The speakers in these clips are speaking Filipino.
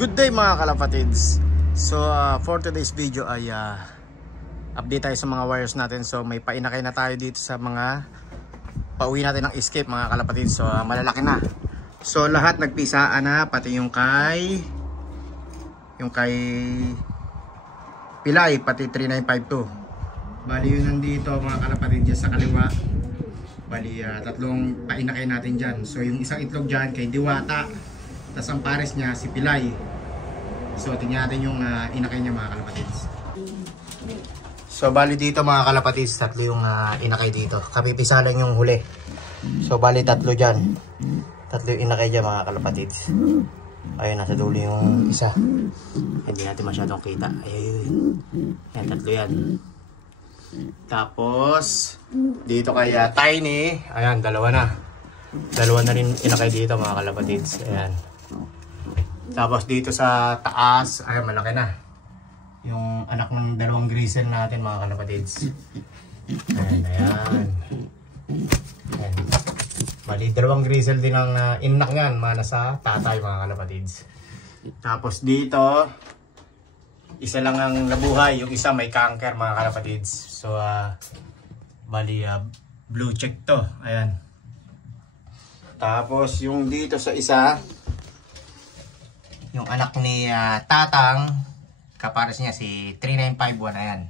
Good day mga kalapatids. So for today's video ay update tayo sa mga wires natin. So may painakay na tayo dito sa mga pauwi natin ng escape mga kalapatids. So malalaki na. So lahat nagpisaan na, pati yung kay Pilay, pati 3952. Bali yun nandito mga kalapatids sa kaliwa. Bali tatlong painakay natin dyan. So yung isang itlog dyan kay Diwata, tas ang pares niya si Pilay. So tingnan natin yung inakay niya mga kalapatids. So bali dito mga kalapatids, tatlo yung inakay dito. Kapipisa lang yung huli. So bali tatlo dyan. Tatlo yung inakay dyan mga kalapatids. Ayun, nasa dulo yung isa. Hindi natin masyadong kita. Ayun. Yan, tatlo yan. Tapos dito kay Tiny, ayan, dalawa na. Dalawa na rin inakay dito mga kalapatids. Ayan. Tapos dito sa taas, ayan, malaki na. Yung anak ng dalawang grizzle natin mga kalapatids. Ayan, ayan. Ayan. Bali, dalawang grizzle din ang inak yan, mga nasa tatay mga kalapatids. Tapos dito, isa lang ang nabuhay, yung isa may cancer mga kalapatids. So, bali, blue check to. Ayan. Tapos yung dito sa isa, yung anak ni Tatang, kapares niya si 3951, ayan.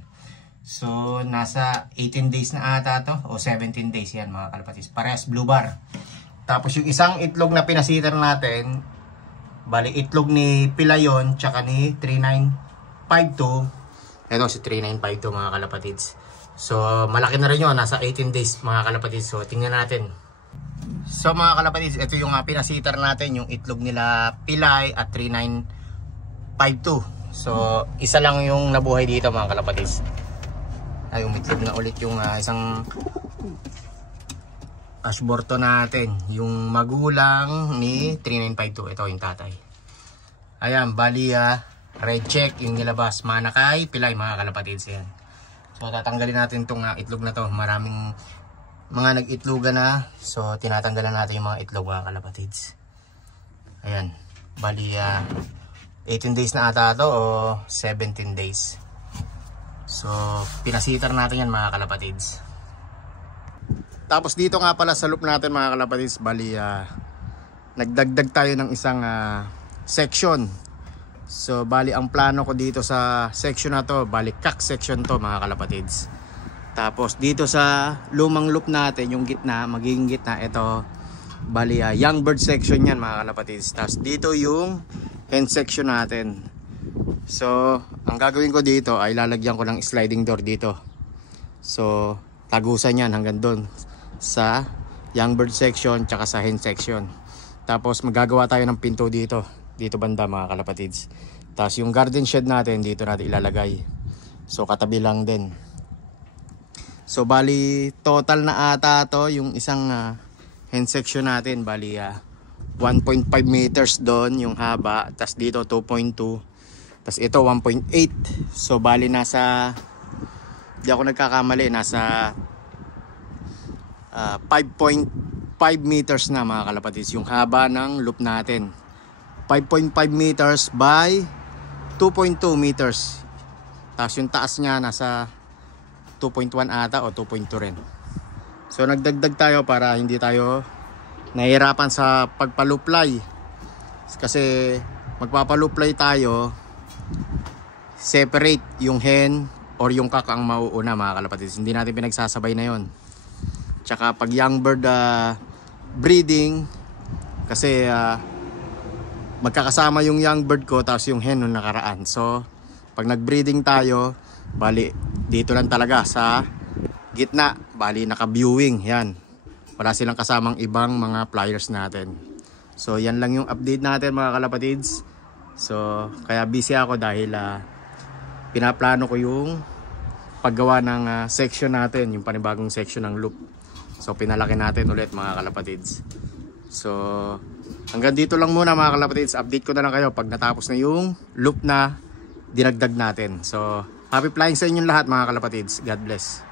So nasa 18 days na ata to o 17 days yan mga kalapatids. Parehas blue bar. Tapos yung isang itlog na pinasitar natin, bali itlog ni Pilayon tsaka ni 3952. Ito si 3952 mga kalapatids. So malaki na rin yun, nasa 18 days mga kalapatids. So tingnan natin. So mga kalapatids, ito yung pinasitar natin, yung itlog nila Pilay at 3952. So isa lang yung nabuhay dito mga kalapatids. Ay, umitlog na ulit yung isang ashborto natin, yung magulang ni 3952. Ito yung tatay. Ayan, bali red check yung nilabas, manakay Pilay mga kalapatids. Ayan. So tatanggalin natin itong itlog na to. Maraming mga nag-itlogan na. So tinatanggalan natin yung mga itlog mga kalapatids. Ayan, bali 18 days na ata to o 17 days. So pinasitar natin yan mga kalapatids. Tapos dito nga pala sa loop natin mga kalapatids, bali nagdagdag tayo ng isang section. So bali ang plano ko dito sa section na to, bali cock section to mga kalapatids. Tapos dito sa lumang loop natin, yung gitna, magiging gitna, ito bali young bird section yan mga kalapatids. Tapos dito yung hen section natin. So ang gagawin ko dito ay lalagyan ko ng sliding door dito. So tagusan yan hanggang doon sa young bird section tsaka sa hen section. Tapos magagawa tayo ng pinto dito banda mga kalapatids. Tapos yung garden shed natin dito natin ilalagay. So katabi lang din. So bali total na ata to yung isang hen section natin, bali 1.5 meters doon yung haba, tas dito 2.2, tas ito 1.8. So bali nasa, di ako nagkakamali, nasa 5.5 meters na mga kalapatids yung haba ng loop natin. 5.5 meters by 2.2 meters. Tapos yung taas niya nasa 2.1 ata o 2.2 rin. So nagdagdag tayo para hindi tayo nahihirapan sa pagpaluplay. Kasi magpapaluplay tayo, separate yung hen or yung cock ang mauuna mga kalapatids. Hindi natin pinagsasabay na yon. Tsaka pag young bird breeding, kasi magkakasama yung young bird ko tapos yung hen nung nakaraan. So pag nag-breeding tayo, bali dito lang talaga sa gitna, bali naka-viewing yan. Wala silang kasamang ibang mga flyers natin. So yan lang yung update natin mga kalapatids. So kaya busy ako dahil pinaplano ko yung paggawa ng section natin, yung panibagong section ng loop. So pinalaki natin ulit mga kalapatids. So hanggang dito lang muna mga kalapatids. Update ko na lang kayo pag natapos na yung loop na dinagdag natin. So happy flying sa inyong lahat mga kalapatids. God bless.